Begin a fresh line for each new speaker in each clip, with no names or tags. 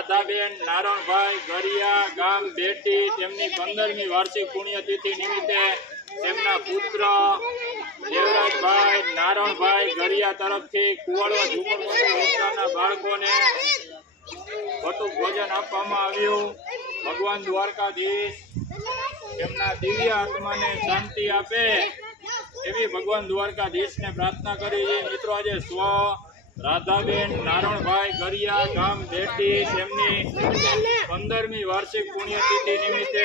રાધાબેન, નારણભાઈ, ગરિયા, ગામ, બેટી, તેમની પંદરમી વાર્ષિક પુણ્યતિથિ નિમિત્તે તેમના પુત્ર દેવરાજભાઈ, નારણભાઈ, ગરિયા તરફથી કુવાડવા ઝુંપડપટ્ટીના બાળકોને બટુક ભોજન આપવામાં આવ્યું. ભગવાન દ્વારકાધીશ તેમના દિવ્ય આત્માને શાંતિ આપે એવી ભગવાન દ્વારકાધીશને પ્રાર્થના કરી મિત્રો, આજે સ્વ રાધાબેન, નારણભાઈ ગરિયા, ગામ બેટી તેમની પંદરમી વાર્ષિક પુણ્યતિથિ નિમિત્તે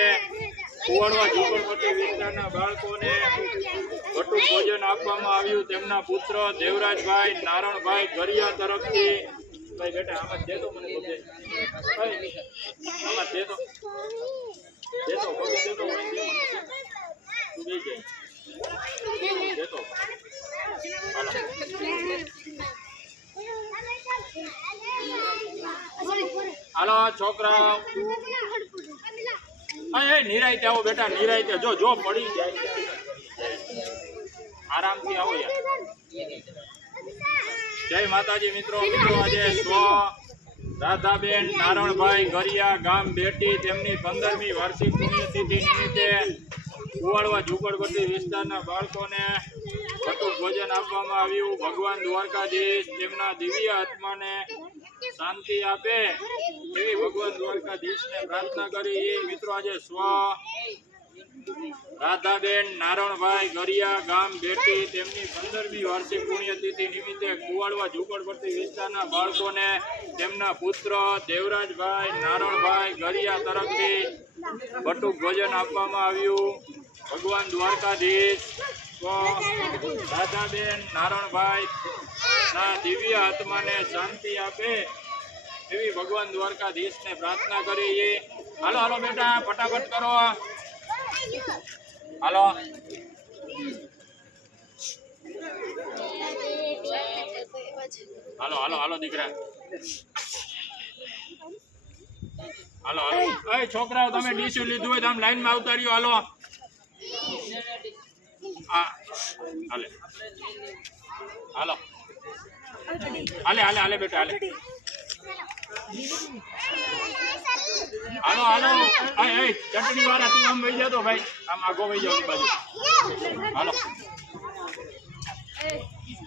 કુવાડવા ઝુંપડપટ્ટી વિસ્તારના બાળકોને બટુક ભોજન આપવામાં આવ્યું. તેમના પુત્ર દેવરાજભાઈ, નારણભાઈ ગરિયા તરફથી ભાઈ બેટા, આમાં દે તો મને ભગે આમાં દે તો દે તો ભગે દે. તું બેસી જા. દે તો હાલો, છોકરા. એ નિરાય આવો બેટા નિરાય જો જો, પડી જાય. આરામથી આવો યાર. જય માતાજી, મિત્રો. મિત્રો, આજે સ્વ રાધાબેન નારણભાઈ, ગરિયા, ગામ બેટી, તેમની પંદરમી વાર્ષિક પુણ્યતિથિ નિમિત્તે કુવાડવા ઝુંપડપટ્ટી વિસ્તારના બાળકોને ભટુક ભોજન આપવામાં આવ્યું. ભગવાન દ્વારકાધીશ, તેમના દિવ્ય આત્માને શાંતિ આપે. એવી ભગવાન દ્વારકાધીશને પ્રાર્થના કરી. એ મિત્રો આજે સ્વ રાધાબેન નારણભાઈ ગરિયા ગામ બેટી તેમની પંદરમી વાર્ષિક પુણ્યતિથિ નિમિત્તે કુવાડવા ઝુંપડપટ્ટી વિસ્તારના બાળકોને તેમના પુત્ર દેવરાજભાઈ નારણભાઈ ગરિયા તરફથી બટુક ભોજન આપવામાં આવ્યું. ભગવાન દ્વારકાધીશ રાધાબેન નારણભાઈ ના દિવ્ય આત્માને શાંતિ આપે. એવી ભગવાન દ્વારકાધીશને પ્રાર્થના કરી છે હાલો હાલો બેટા, ફટાફટ કરો. હાલો. હાલો હાલો હાલો દીકરા. હાલો હાલો. એ છોકરાઓ, તમે ડીસ્યુ લીધું હોય તો આમ લાઈનમાં આવતા રહ્યો. હાલો. હા. હાલે. હાલો. હાલે હાલે હાલે બેટા, હાલે. હાલો હાલો. એ ચટણી વાળા, તું આમ વહી જતો ભાઈ. આમ આગો વહી જાવ બાજુ. હાલો.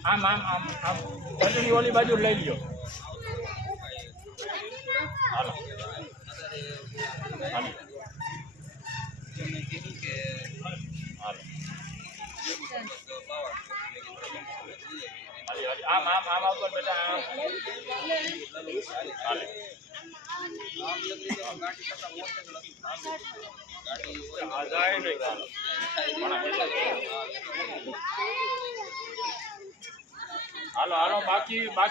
આમ આમ આમ આમ. ચટણી ઓલી બાજુ લઈ લ્યો હાલો હાલો હાલો હાલી, હાલી. આમ આમ આમ આવતો બેટા આમ હાલે. હાલો હાલો બાકી બાકી